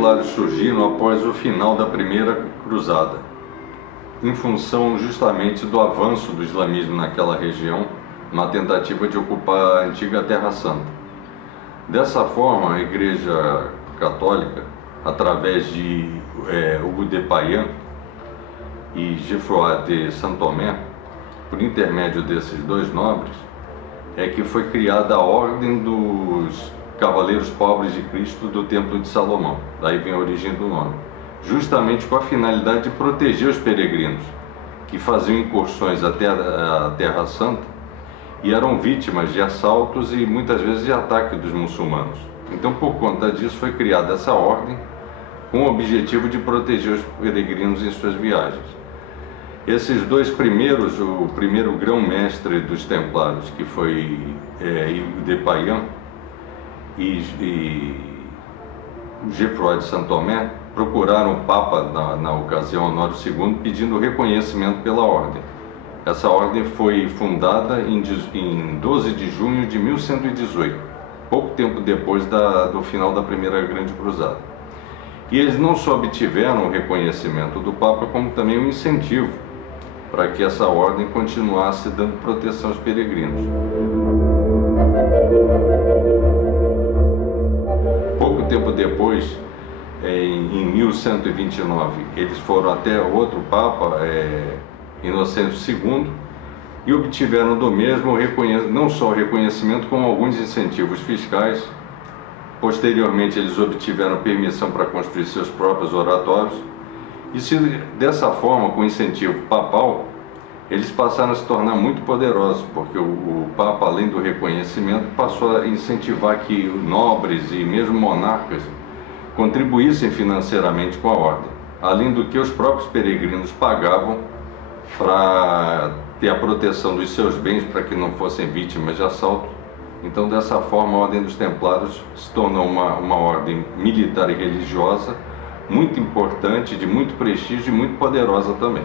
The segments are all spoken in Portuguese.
templários surgiram após o final da Primeira Cruzada, em função justamente do avanço do islamismo naquela região, uma tentativa de ocupar a antiga Terra Santa. Dessa forma, a Igreja Católica, através de Hugo de Payens e Geoffroy de Saint-Omer, por intermédio desses dois nobres, é que foi criada a Ordem dos Cavaleiros Pobres de Cristo do Templo de Salomão. Daí vem a origem do nome. Justamente com a finalidade de proteger os peregrinos que faziam incursões até a Terra Santa e eram vítimas de assaltos e muitas vezes de ataque dos muçulmanos. Então, por conta disso, foi criada essa ordem com o objetivo de proteger os peregrinos em suas viagens. Esses dois primeiros, o primeiro grão-mestre dos templários, que foi Hugo de Payens e Geoffroy de Saint-Omer, procuraram o Papa na ocasião, Honório II, pedindo reconhecimento pela ordem. Essa ordem foi fundada em 12 de junho de 1118, pouco tempo depois do final da Primeira Grande Cruzada. E eles não só obtiveram o reconhecimento do Papa, como também um incentivo para que essa ordem continuasse dando proteção aos peregrinos. Pouco tempo depois, em 1129, eles foram até outro Papa, Inocêncio II, e obtiveram do mesmo não só o reconhecimento, como alguns incentivos fiscais. Posteriormente, eles obtiveram permissão para construir seus próprios oratórios. E dessa forma, com incentivo papal, eles passaram a se tornar muito poderosos, porque o Papa, além do reconhecimento, passou a incentivar que nobres e mesmo monarcas contribuíssem financeiramente com a ordem, além do que os próprios peregrinos pagavam para ter a proteção dos seus bens, para que não fossem vítimas de assalto. Então, dessa forma, a Ordem dos Templários se tornou uma ordem militar e religiosa muito importante, de muito prestígio e muito poderosa também.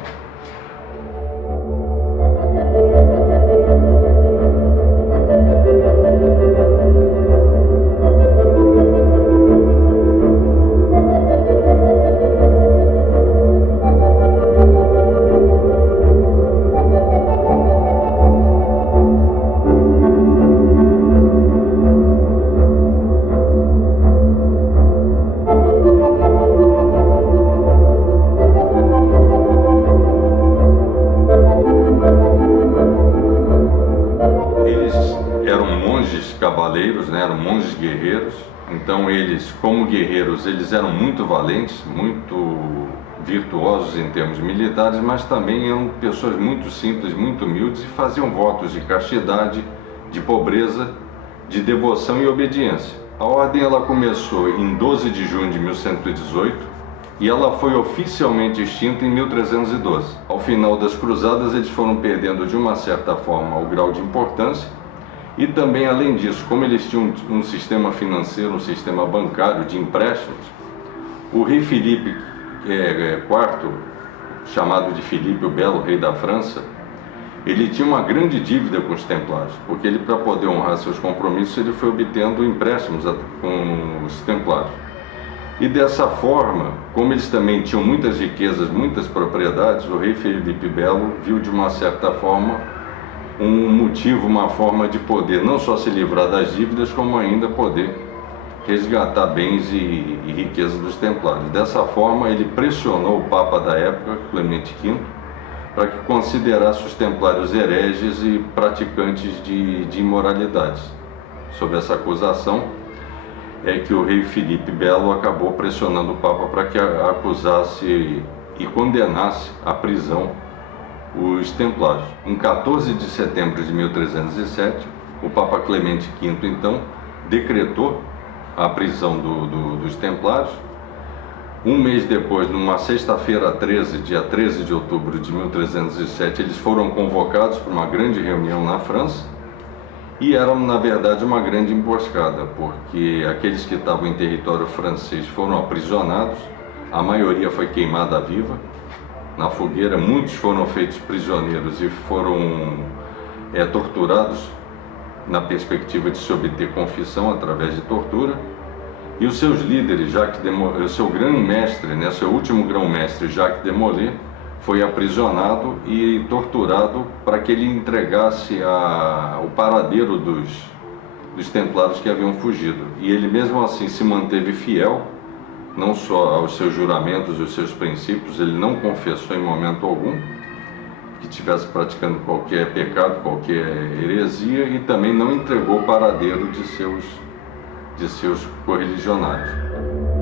Cavaleiros, né, eram monges guerreiros. Então eles, como guerreiros, eles eram muito valentes, muito virtuosos em termos militares, mas também eram pessoas muito simples, muito humildes e faziam votos de castidade, de pobreza, de devoção e obediência. A ordem ela começou em 12 de junho de 1118 e ela foi oficialmente extinta em 1312. Ao final das cruzadas, eles foram perdendo de uma certa forma o grau de importância. E também, além disso, como eles tinham um sistema financeiro, um sistema bancário de empréstimos, o rei Filipe IV, chamado de Filipe o Belo, rei da França, ele tinha uma grande dívida com os templários, porque ele, para poder honrar seus compromissos, ele foi obtendo empréstimos com os templários. E dessa forma, como eles também tinham muitas riquezas, muitas propriedades, o rei Filipe Belo viu de uma certa forma um motivo, uma forma de poder não só se livrar das dívidas, como ainda poder resgatar bens e riquezas dos templários. Dessa forma, ele pressionou o Papa da época, Clemente V, para que considerasse os templários hereges e praticantes de imoralidades. Sob essa acusação, é que o rei Filipe Belo acabou pressionando o Papa para que acusasse e condenasse à prisão os templários. Em 14 de setembro de 1307, o Papa Clemente V, então, decretou a prisão dos templários. Um mês depois, numa sexta-feira 13, dia 13 de outubro de 1307, eles foram convocados para uma grande reunião na França e era, na verdade, uma grande emboscada, porque aqueles que estavam em território francês foram aprisionados, a maioria foi queimada viva na fogueira, muitos foram feitos prisioneiros e foram torturados na perspectiva de se obter confissão através de tortura. E os seus líderes, o seu grão-mestre, né, seu último grão-mestre, Jacques de Molay, foi aprisionado e torturado para que ele entregasse o paradeiro dos templários que haviam fugido. E ele mesmo assim se manteve fiel, não só aos seus juramentos e aos seus princípios, ele não confessou em momento algum que estivesse praticando qualquer pecado, qualquer heresia, e também não entregou o paradeiro de seus correligionários.